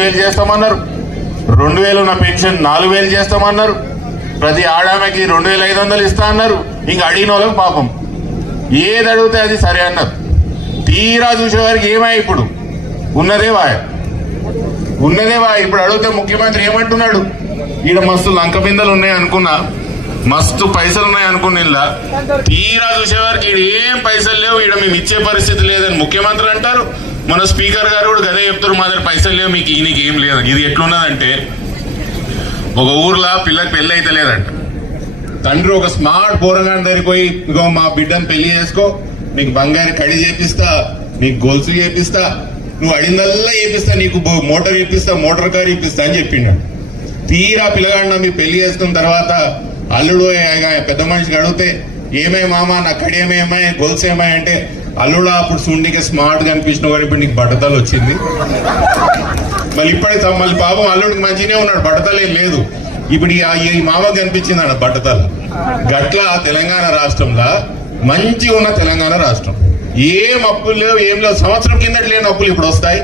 వేలు చేస్తామన్నారు, 2000 ఉన్న పెన్షన్ 4000 చేస్తామన్నారు, ప్రతి ఆడామెకి 2500 ఇస్తా అన్నారు. ఇంకా అడిగిన వాళ్ళకి పాపం ఏది అడిగితే అది సరే అన్నారు. తీరా చూసేవారికి ఏమై ఇప్పుడు ఉన్నదే వాయ. ఇప్పుడు అడిగితే ముఖ్యమంత్రి ఏమంటున్నాడు, ఈడ మస్తు లంక బిందెలు ఉన్నాయి అనుకున్నా, మస్తు పైసలు ఉన్నాయి అనుకున్నా, తీరా చూసేవారికి ఈడ ఏం పైసలు లేవు, ఈడ మేము ఇచ్చే పరిస్థితి లేదని ముఖ్యమంత్రి అంటారు. మన స్పీకర్ గారు కూడా గదే చెప్తారు, మా దగ్గర పైసలు లేవు, మీకు నీకు ఏం లేదు. ఇది ఎట్లున్నదంటే, ఒక ఊర్లో పిల్లకి పెళ్లి అయితే లేదంట, తండ్రి ఒక స్మార్ట్ పోరగాని దగ్గరికి పోయి, ఇగో మా బిడ్డను పెళ్లి చేసుకో, నీకు బంగారు కడి చేపిస్తా, నీకు గొలుసు చేపిస్తా, నువ్వు అడిందల్లా చేపిస్తా, నీకు మోటార్ చేపిస్తా, మోటార్ కార్ ఇప్పిస్తా అని చెప్పిండు. తీరా పిల్లగాడిన మీ పెళ్లి చేసుకున్న తర్వాత అల్లుడు పెద్ద మనిషికి అడిగితే ఏమై మామ నా కడి ఏమేమాయి గొలుసు ఏమాయి అంటే, అల్లుడు అప్పుడు సుండికి స్మార్ట్ గా అనిపించిన వాడు ఇప్పుడు నీకు బట్టతలు వచ్చింది. మళ్ళీ మళ్ళీ పాపం అల్లుడికి మంచిగానే ఉన్నాడు, బట్టతలు ఏం లేదు. ఇప్పుడు ఈ మామకి కనిపించింది అన్న బట్టతలు. గట్ల తెలంగాణ రాష్ట్రంలో మంచిగా ఉన్న తెలంగాణ రాష్ట్రం, ఏం అప్పులు లేవు, ఏం లేవు. సంవత్సరం కిందటి లేని అప్పులు ఇప్పుడు వస్తాయి.